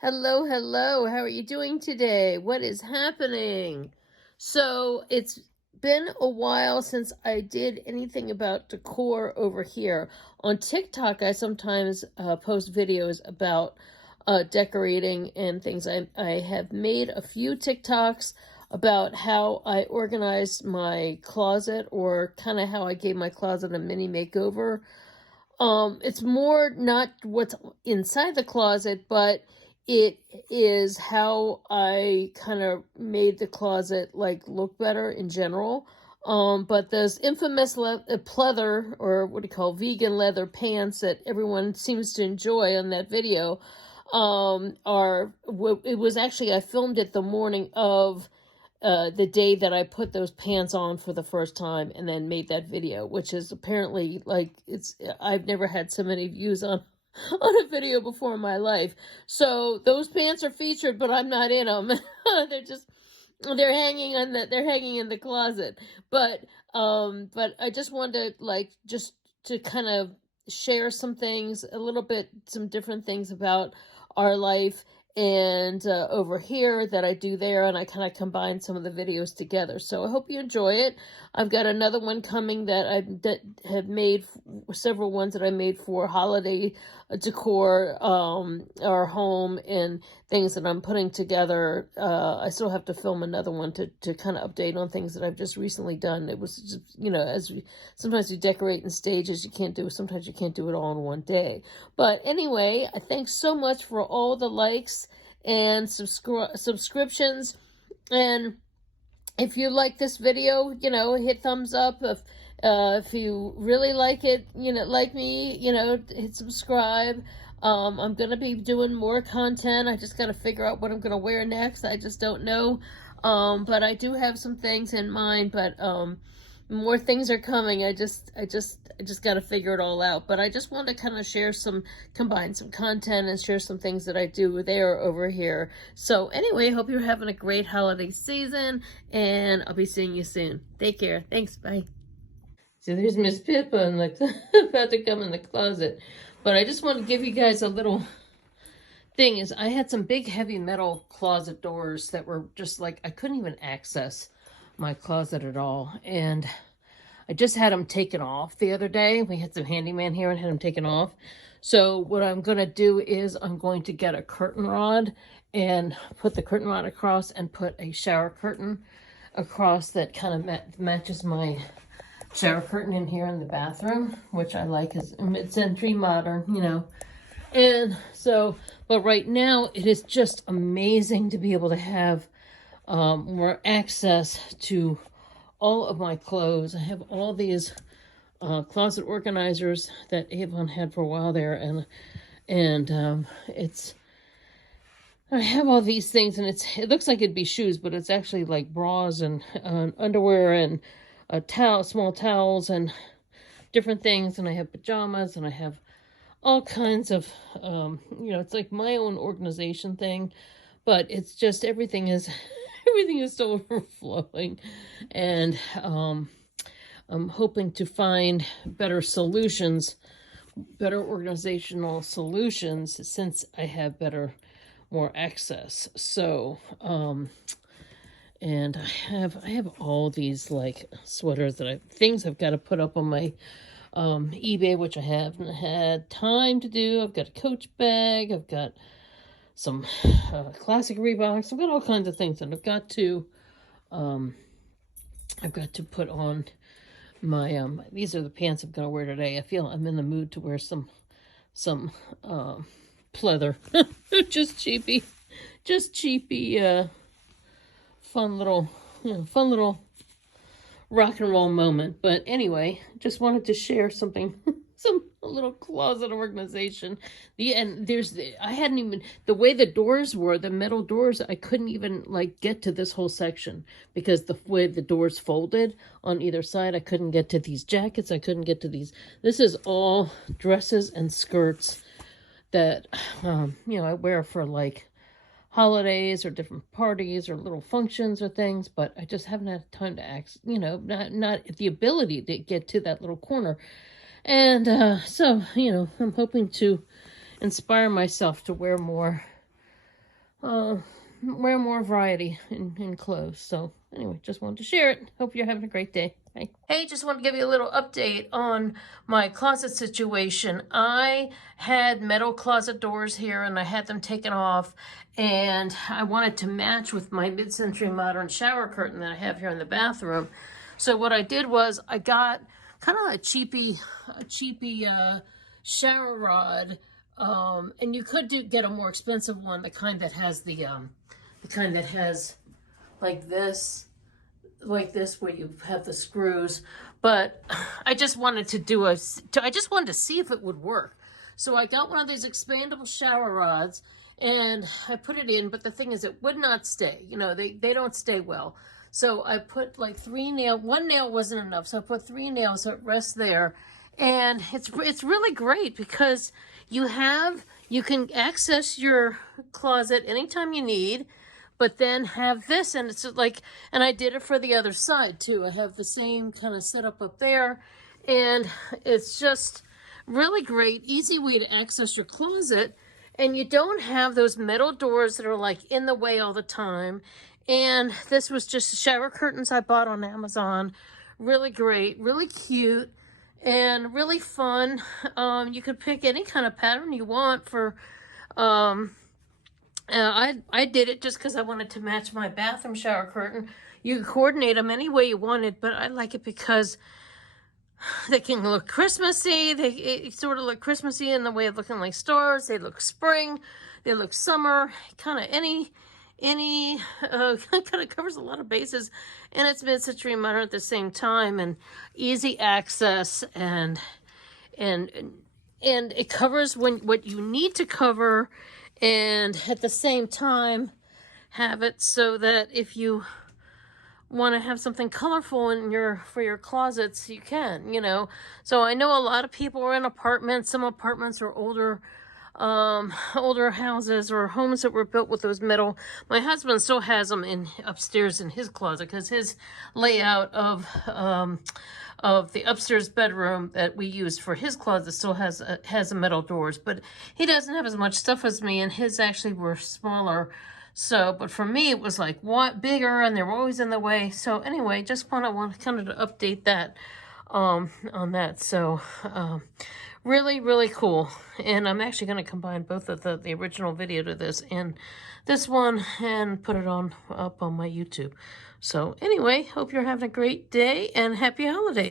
Hello, hello. How are you doing today? What is happening? So it's been a while since I did anything about decor over here. On TikTok, I sometimes post videos about decorating and things. I have made a few TikToks about how I organized my closet, or kind of how I gave my closet a mini makeover. It's more not what's inside the closet, but it is how I kind of made the closet like look better in general. But those infamous pleather, or what do you call, vegan leather pants that everyone seems to enjoy on that video, it was actually, I filmed it the morning of the day that I put those pants on for the first time, and then made that video, which is apparently like, I've never had so many views on on a video before in my life. So those pants are featured, but I'm not in them. they're hanging in the closet. But I just wanted to just to kind of share some things, a little bit, some different things about our life and over here that I do there, and I kind of combine some of the videos together. So I hope you enjoy it. I've got another one coming that have made, several ones that I made for holiday decor, our home, and things that I'm putting together. I still have to film another one to kind of update on things that I've just recently done. It was just, sometimes you decorate in stages. Sometimes you can't do it all in one day. But anyway, thanks so much for all the likes and subscriptions. And if you like this video, hit thumbs up. If you really like it, like me, hit subscribe. I'm going to be doing more content. I just got to figure out what I'm going to wear next. I just don't know. But I do have some things in mind, but more things are coming. I just got to figure it all out. But I just want to kind of combine some content and share some things that I do there over here. So anyway, hope you're having a great holiday season, and I'll be seeing you soon. Take care. Thanks. Bye. So there's Miss Pippa and about to come in the closet. But I just want to give you guys a little thing. Is I had some big heavy metal closet doors that were just like, I couldn't even access my closet at all, and I just had them taken off the other day. We had some handyman here and had them taken off. So what I'm going to do is I'm going to get a curtain rod and put the curtain rod across, and put a shower curtain across that kind of matches my shower curtain in here in the bathroom, which I like as mid-century modern, And so, but right now it is just amazing to be able to have more access to all of my clothes. I have all these closet organizers that Avon had for a while there, and I have all these things, and it looks like it'd be shoes, but it's actually like bras and underwear and small towels and different things. And I have pajamas, and I have all kinds of it's like my own organization thing, but it's just everything is still overflowing. And I'm hoping to find better organizational solutions, since I have more access. So and I have all these like sweaters things I've got to put up on my eBay, which I haven't had time to do. I've got a Coach bag, I've got some classic Reeboks, I've got all kinds of things, and I've got to put on my these are the pants I'm gonna wear today. I feel I'm in the mood to wear some pleather. just cheapy fun little rock and roll moment. But anyway, just wanted to share something, a little closet organization. I hadn't even, the way the doors were, the metal doors, I couldn't even like get to this whole section, because the way the doors folded on either side, I couldn't get to these jackets. I couldn't get to these. This is all dresses and skirts that, I wear for like holidays or different parties or little functions or things, but I just haven't had time to not the ability to get to that little corner. And so I'm hoping to inspire myself to wear more wear more variety in clothes. So anyway, just wanted to share it. Hope you're having a great day. Bye. Hey, just want to give you a little update on my closet situation. I had metal closet doors here and I had them taken off, and I wanted to match with my mid-century modern shower curtain that I have here in the bathroom. So what I did was I got kind of a cheapy shower rod. And you could get a more expensive one, the kind that has like this, where you have the screws. But I just wanted to see if it would work. So I got one of these expandable shower rods and I put it in, but the thing is it would not stay. You know, they don't stay well. So I put like one nail wasn't enough. So I put 3 nails so it rests there. And it's really great because you can access your closet anytime you need, but then have this, and it's like, and I did it for the other side too. I have the same kind of setup up there, and it's just really great, easy way to access your closet, and you don't have those metal doors that are like in the way all the time. And this was just shower curtains I bought on Amazon. Really great, really cute, and really fun. You could pick any kind of pattern you want for, I did it just because I wanted to match my bathroom shower curtain. You can coordinate them any way you wanted, but I like it because they can look Christmassy. They sort of look Christmassy in the way of looking like stars. They look spring. They look summer. Kind of any kind of covers a lot of bases, and it's mid-century modern at the same time, and easy access, and it covers what you need to cover, and at the same time have it so that if you want to have something colorful for your closets, you can, you know. So I know a lot of people are in apartments. Some apartments are older houses or homes that were built with those metal. My husband still has them upstairs in his closet because his layout of the upstairs bedroom that we use for his closet still has metal doors, but he doesn't have as much stuff as me, and his actually were smaller. So, but for me, it was like bigger, and they were always in the way. So anyway, just want kind of to update that on that. So really, really cool. And I'm actually going to combine both of the original video to this and this one and put it up on my YouTube. So anyway, hope you're having a great day and happy holidays.